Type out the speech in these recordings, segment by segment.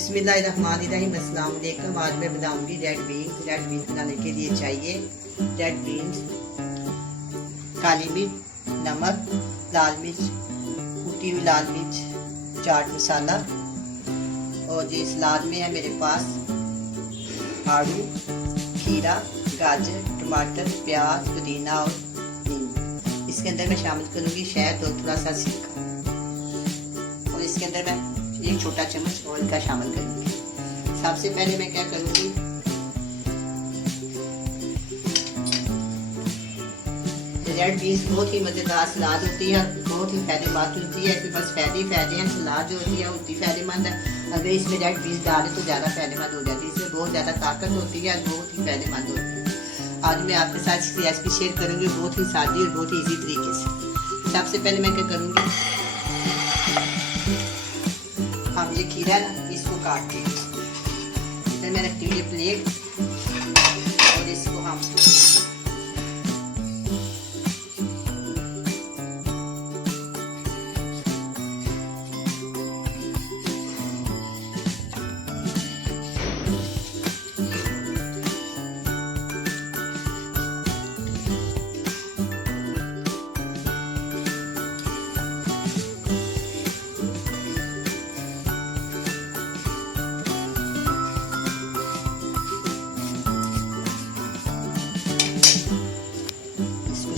बिस्मिल्लाहिर्रहमानिर्रहीम। अस्सलाम वालेकुम। आज मैं बनाऊंगी रेड बीन्स। रेड बीन्स बनाने के लिए चाहिए रेड बीन्स, काली मिर्च, नमक, लाल मिर्च, कुटी हुई लाल मिर्च, चाट मसाला, और ये सलाद में है मेरे पास आलू, खीरा, गाजर, टमाटर, प्याज, पुदीना और नींबू। इसके अंदर मैं शामिल करूंगी शहद और थोड़ा सा सिरका, और इसके अंदर मैं एक छोटा चम्मच ऑयल का शामिल करूंगी। सबसे पहले मैं क्या करूंगी, रेड बीन्स बहुत ही मजेदार सलाद होती है, बहुत ही फायदेमंद होती है। इसमें बस फायदे ही फायदे हैं। सलाद जो होती है उतनी फायदेमंद है। अगर इसमें रेड बीन्स डालें तो ज़्यादा फायदेमंद हो जाती है। इसमें बहुत ज़्यादा ताकत होती है, बहुत ही फायदेमंद होती है। आज मैं आपके साथ इसकी रेसिपी शेयर करूंगी, बहुत ही सादी और बहुत ही ईजी तरीके से। सबसे पहले मैं क्या करूंगी, हम ये खीरा है ना, इसको काट के फिर मैं रखती हूँ ये प्लेट, और इसको हम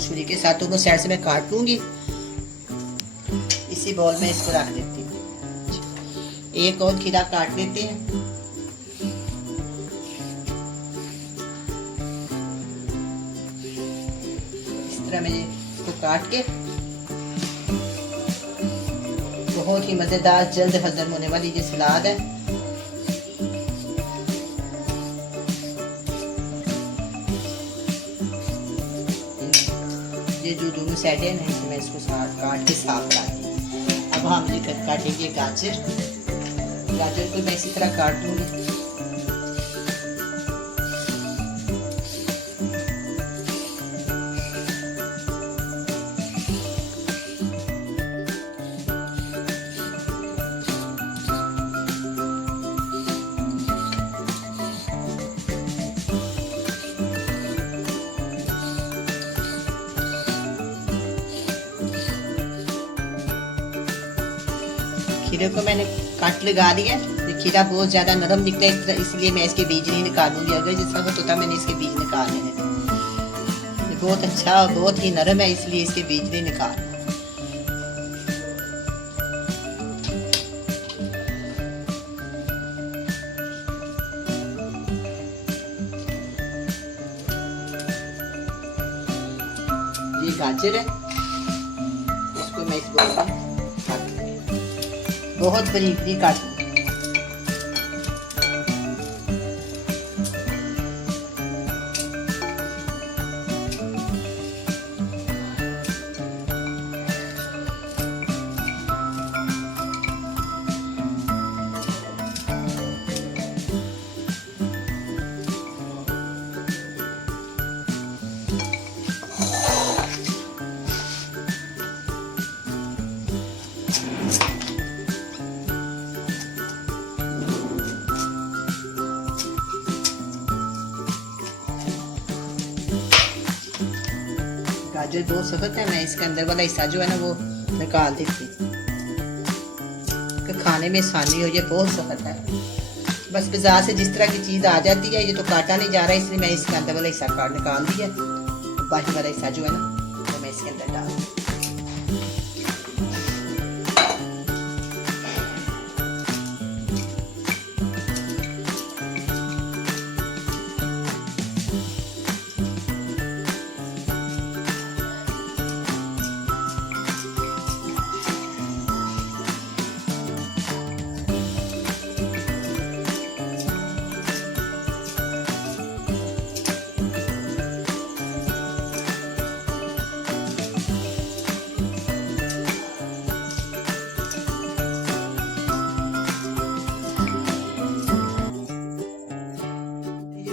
छुरी के साथ दोनों साइड से मैं काट लूंगी। इसी बॉल में इसको रख देती हूँ। एक और खीरा काट लेते हैं। इस तरह मैं इसको काट के, बहुत ही मजेदार जल्द हजम होने वाली ये सलाद है। ये जो दोनों साइड है ना, मैं इसको काट के साफ करा दी। अब हम काटेंगे गाजर। गाजर को मैं इसी तरह काट लूँगी। खीरे को मैंने काट लगा दिया। ये खीरा बहुत ज़्यादा नरम निकला, इसलिए मैं इसके बीज नहीं निकालूंगी। अगर जिस वक्त होता मैंने इसके बीज निकालने हैं। ये बहुत अच्छा और बहुत ही नरम है, इसलिए इसके बीज नहीं निकाल। ये गाजर है, इसको मैं इस बोल में बहुत बरीक बरीक काट लूँ। गाजर बहुत सख्त है, मैं इसके अंदर वाला हिस्सा जो है ना वो निकाल देती कि खाने में आसानी हो। ये बहुत सख्त है, बस बाजार से जिस तरह की चीज़ आ जाती है। ये तो काटा नहीं जा रहा है, इसलिए मैं इसके अंदर वाला हिस्सा काट निकाल दिया। बाकी वाला हिस्सा जो है ना वो मैं इसके अंदर डाल दूँ।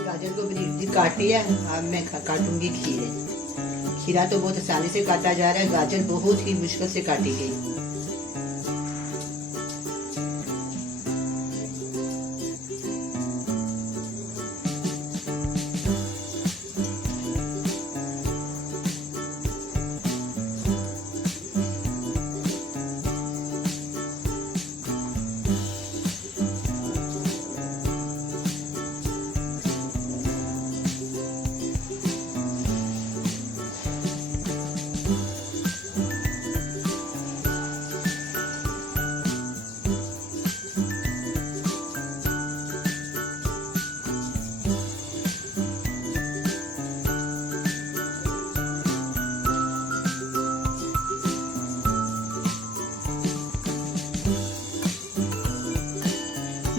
गाजर को बरीक काटी है। अब मैं काटूंगी खीरे। खीरा तो बहुत आसानी से काटा जा रहा है, गाजर बहुत ही मुश्किल से काटी गई।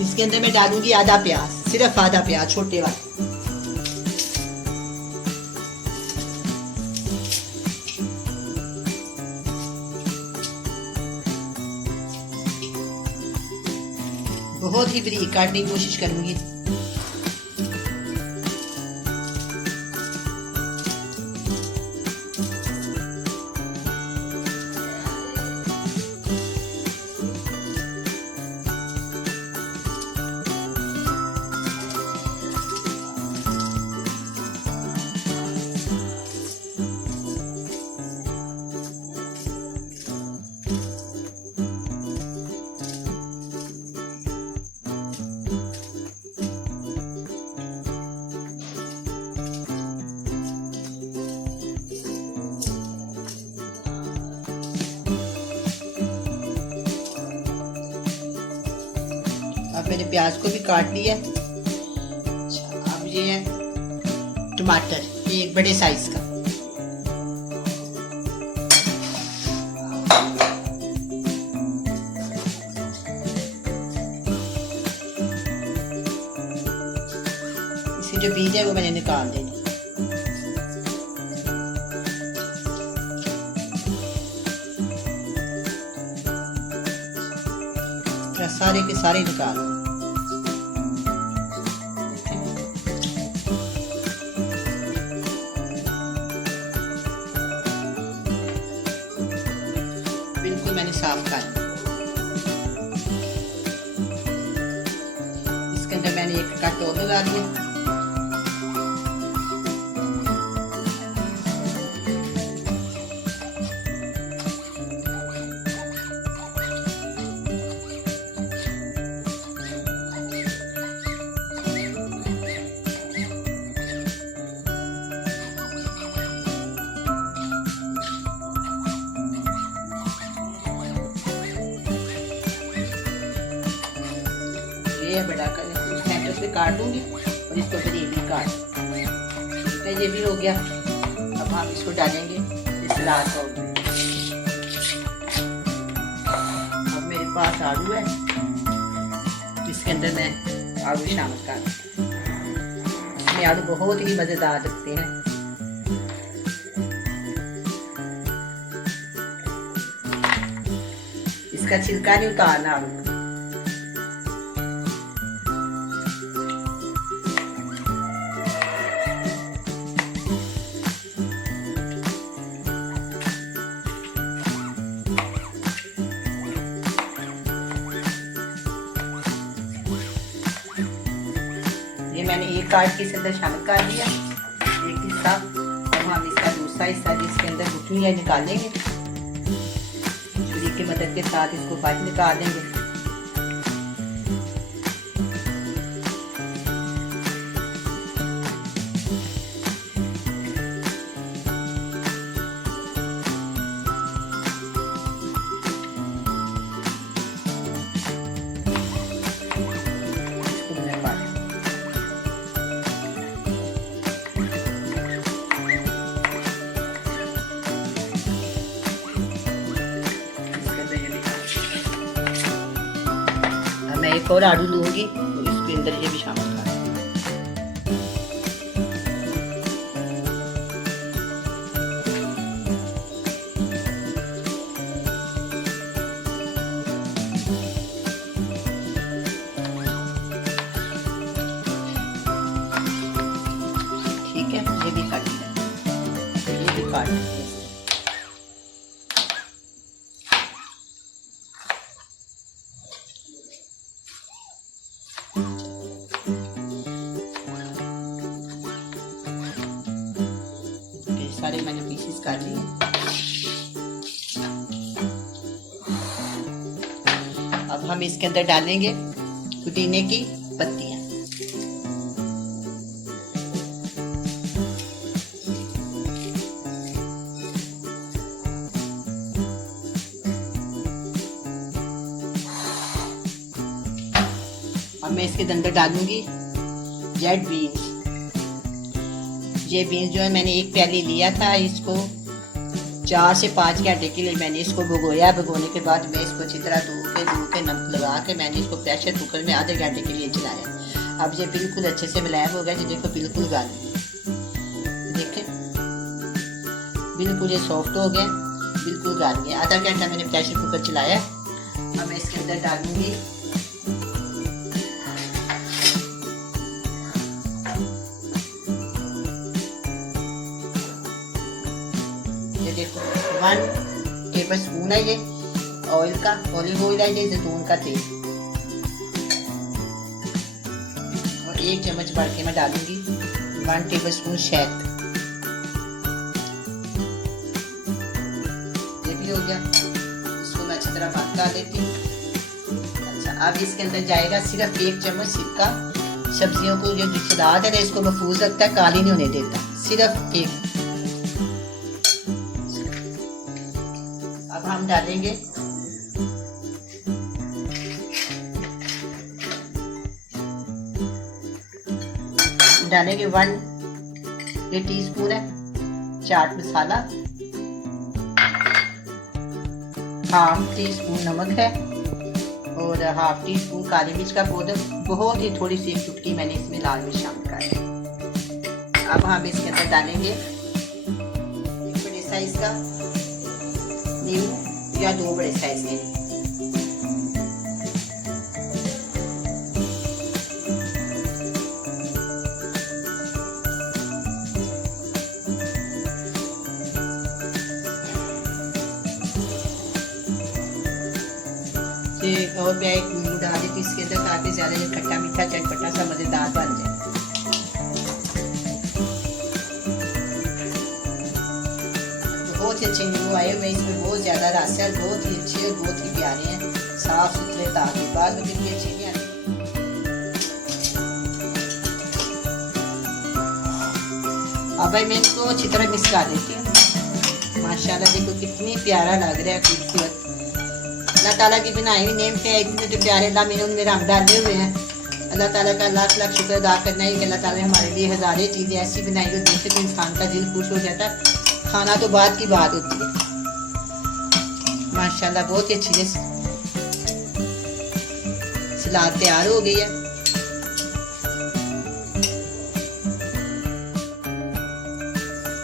इसके अंदर मैं डालूंगी आधा प्याज, सिर्फ आधा प्याज, छोटे वाला। बहुत ही बारीक काटने की कोशिश करूंगी। अब मैंने प्याज को भी काट लिया। अच्छा, अब ये है टमाटर, एक बड़े साइज का। इसके जो बीज है वो मैंने निकाल दिए। सारे के सारे निकालो। बिल्कुल मैंने साफ कर। इसके अंदर मैंने एक कट और लगा दिया। ये बड़ा सेंटर से काट दूंगी और इसको फिर ये भी काट। ये भी हो गया। अब हम इसको डालेंगे इस सलाद को। अब मेरे पास आलू है, इसके अंदर मैं आलू शामिल कर। इसमें आलू बहुत ही मज़ेदार लगते हैं। इसका छिलका नहीं उतारना आलू। ये मैंने एक काट के इसके अंदर शामिल कर दिया, एक हिस्सा। अब हम इसका दूसरा हिस्सा जिसके अंदर गुठलियाँ निकालेंगे, छुरी की मदद के साथ इसको बाहर निकाल देंगे। मैं एक और आलू लूंगी और इसके अंदर ये भी शामिल कर। ठीक है, ये भी काट, ये भी काट। सारे मैंने पीसेस काट लिए। अब हम इसके अंदर डालेंगे पुदीने की पत्तियां। अब मैं इसके अंदर डालूंगी रेड बीन्स। ये बीन्स जो है मैंने एक प्याली लिया था, इसको 4 से 5 घंटे के लिए मैंने इसको भिगोया। भिगोने के बाद मैं इसको अच्छी तरह धो के धो के नमक लगा के मैंने इसको प्रेशर कुकर में आधे घंटे के लिए चलाया। अब ये बिल्कुल अच्छे से मुलायम हो गया। ये देखो बिल्कुल गाल देखें, बिल्कुल ये सॉफ्ट हो गया, बिल्कुल गाल गया। आधा घंटा मैंने प्रेशर कुकर चलाया। अब मैं इसके अंदर डालूंगी ये देखो 1 टेबल स्पून है ये ऑयल का, ऑलिव ऑयल है ये, जैतून का तेल, और 1 चम्मच भर के मैं डालूंगी 1 टेबल स्पून शहद। ये भी हो गया, इसको मैं अच्छी तरह पका देती हूँ। अच्छा, अब इसके अंदर जाएगा सिर्फ 1 चम्मच सिरका। सब्जियों को जो सलाद है ना इसको महफूज रखता है, काली नहीं होने देता, सिर्फ 1। अब हम डालेंगे डालेंगे 1 टीस्पून है चाट मसाला, 1/2 टीस्पून नमक है, और 1/2 टीस्पून काली मिर्च का पाउडर। बहुत ही थोड़ी सी एक चुटकी मैंने इसमें लाल मिर्च शामिल कर दी। अब हम इसके अंदर डालेंगे 1 बड़े साइज का नींबू या 2 बड़े साइज के। और मैं एक नींबू डाल देती इसके अंदर, ताकि ज्यादा खट्टा मीठा चटपटा सा मजेदार बन जाए। बहुत ही अच्छे नींबू आए हुए, इसमें बहुत ज्यादा रस है, बहुत ही अच्छे, बहुत ही प्यारे हैं, साफ सुथरे, ताकि बाद में भी अच्छे नहीं आते। अब मैं इसको अच्छी तरह मिक्स कर देती हूँ। माशाल्लाह देखो कितनी प्यारा लग रहा है, खूबसूरत। अल्लाह ताला की बनाई हुई नेम पे इतने जो प्यारे अल्लाह मैंने उनमें रंग डाले हुए हैं। अल्लाह ताला का लाख लाख शुक्र अदा करना है कि अल्लाह ताला ने हमारे लिए हज़ारें चीज़ें ऐसी बनाई हुई जिनसे तो इंसान का दिल खुश हो जाता है। खाना तो बाद की बात होती है। माशाल्लाह बहुत ही अच्छी सलाद तैयार हो गई है।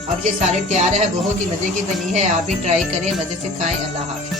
अब ये सारे तैयार है, बहुत ही मज़े की बनी है। आप भी ट्राई करें, मज़े से खाएं। अल्लाह हाफ़िज़।